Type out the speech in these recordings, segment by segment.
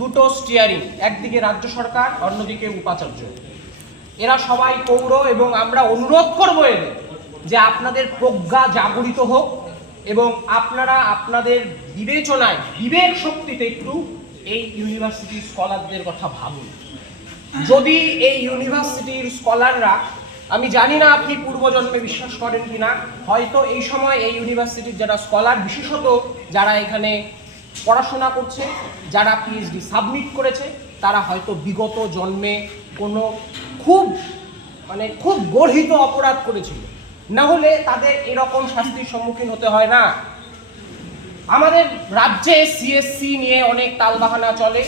দুটো স্টিয়ারিং, একদিকে রাজ্য সরকার, অন্যদিকে উপাচার্য। এরা সবাই পৌর, এবং আমরা অনুরোধ করবো এদের যে আপনাদের প্রজ্ঞা জাগরিত হোক এবং আপনারা আপনাদের বিবেচনায়, বিবেক শক্তিতে একটু এই ইউনিভার্সিটির স্কলারদের কথা ভাবুন। যদি এই ইউনিভার্সিটির স্কলাররা, আমি জানি না আপনি পূর্বজন্মে বিশ্বাস করেন কিনা, হয়তো এই সময় এই ইউনিভার্সিটির যারা স্কলার, বিশেষত যারা এখানে পড়াশোনা করছে, যারা পিএইচডি সাবমিট করেছে, তারা হয়তো বিগত জন্মে কোনো খুব গর্হিত অপরাধ করেছিল, না হলে তাদের এরকম শাস্তির সম্মুখীন হতে হয় না। আমাদের রাজ্যে সিএসসি নিয়ে অনেক তালবাহানা চলে,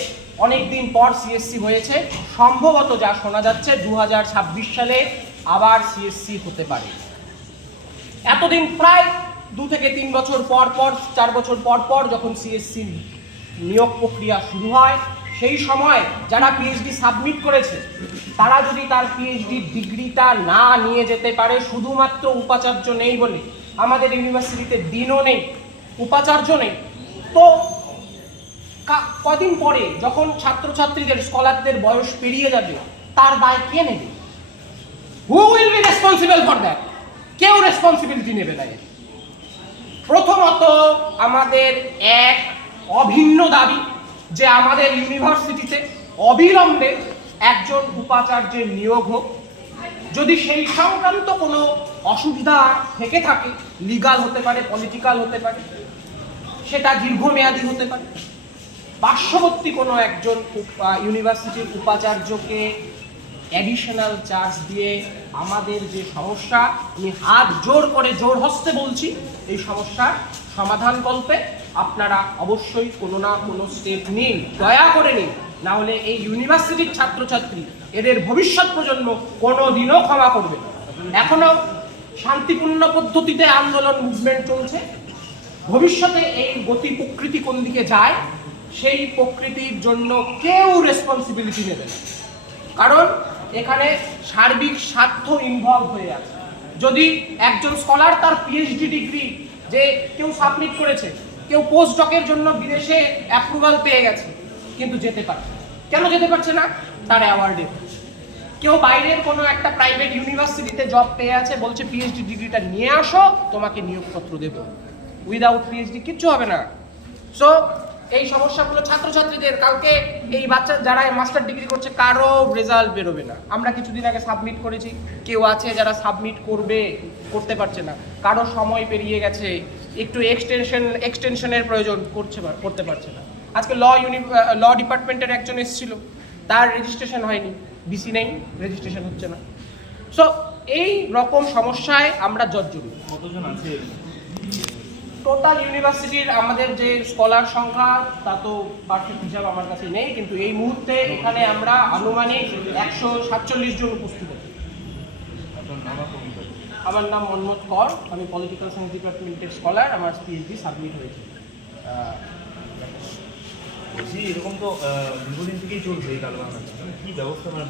অনেক দিন পর সিএসসি হয়েছে, সম্ভবত যা শোনা যাচ্ছে 2026 সালে আবার সিএসসি হতে পারে। এতদিন প্রায় 2 থেকে 3 বছর পর পর, 4 বছর পর পর যখন সিএসসি নিয়োগ প্রক্রিয়া শুরু হয়, সেই সময় যারা পিএইচডি সাবমিট করেছে তারা যদি তার পিএইচডি ডিগ্রিটা না নিয়ে যেতে পারে, শুধুমাত্র উপাচার্য নেই বলে, আমাদের ইউনিভার্সিটিতে ডিনও নেই, উপাচার্য নেই, তো কদিন পরে যখন ছাত্রছাত্রীদের, স্কলারদের বয়স পেরিয়ে যাবে, তার দায় কে নেবে? Who will be responsible for that? কেউ রেসপন্সিবিলিটি নেবে না। প্রথমত আমাদের এক অভিন্ন দাবি যে আমাদের ইউনিভার্সিটিতে অবিলম্বে একজন উপাচার্যের নিয়োগ হোক। যদি সেই সংক্রান্ত কোনো অসুবিধা থেকে থাকে, লিগাল হতে পারে, পলিটিক্যাল হতে পারে, সেটা দীর্ঘমেয়াদী হতে পারে, পার্শ্ববর্তী কোনো একজন ইউনিভার্সিটির উপাচার্যকে অ্যাডিশনাল চার্জ দিয়ে আমাদের যে সমস্যা, আমি হাত জোর করে জোর হস্তে বলছি, এই সমস্যার সমাধান কল্পে আপনারা অবশ্যই কোনো না কোনো স্টেপ নিন, দয়া করে নিন, না হলে এই ইউনিভার্সিটির ছাত্রছাত্রী, এদের ভবিষ্যৎ প্রজন্ম কোনো দিনও ক্ষমা করবে না। এখনো শান্তিপূর্ণ পদ্ধতিতে আন্দোলন, মুভমেন্ট চলছে। ভবিষ্যতে এই গতি প্রকৃতি কোন দিকে যায়, সেই প্রকৃতির জন্য কেউ রেসপন্সিবিলিটি নেবে না, কারণ এখানে সার্বিক স্বার্থ ইনভলভ হয়ে আছে। যদি একজন স্কলার তার পিএইচডি ডিগ্রি, যে কেউ সাবমিট করেছে, কেউ পোস্ট ডকের জন্য বিদেশে অ্যাপ্রুভাল পেয়ে গেছে, কিন্তু যেতে পারছে না, কেন যেতে পারছে না? তার অ্যাওয়ার্ডে। কেউ বাইরের কোনো একটা প্রাইভেট ইউনিভার্সিটিতে জব পেয়ে আছে, বলছে পিএইচডি ডিগ্রিটা নিয়ে আসো, তোমাকে নিয়োগপত্র দেব। উইদাউট পিএইচডি কিচ্ছু হবে না। সো এই সমস্যাগুলো ছাত্রছাত্রীদের, কালকে এই বাচ্চা যারা মাস্টার ডিগ্রি করছে, কারো রেজাল্ট বেরোবে না। আমরা কিছুদিন আগে সাবমিট করেছি, কেউ আছে যারা সাবমিট করতে পারছে না, কারো সময় পেরিয়ে গেছে, একটু এক্সটেনশনের প্রয়োজন, করতে পারছে না। আজকে ল ডিপার্টমেন্টের একজন এসেছিল, তার রেজিস্ট্রেশন হয়নি, বিসি নেই, রেজিস্ট্রেশন হচ্ছে না। সো এই রকম সমস্যায় আমরা জর্জরিত। কতজন আছে? টোটাল ইউনিভার্সিটির আমাদের যে স্কলার সংখ্যা, তা তো পারফেক্ট হিসাব আমার কাছে নেই, কিন্তু এই মুহূর্তে এখানে আমরা আনুমানিক 147 জন উপস্থিত আছি। আমার নাম মনমত কর, আমি পলিটিক্যাল সায়েন্স ডিপার্টমেন্টের স্কলার, আমার পিএইচডি সাবমিট হয়েছে। এরকম তো দীর্ঘদিন থেকেই চলছে এই কারণে কি ব্যবস্থা, মানে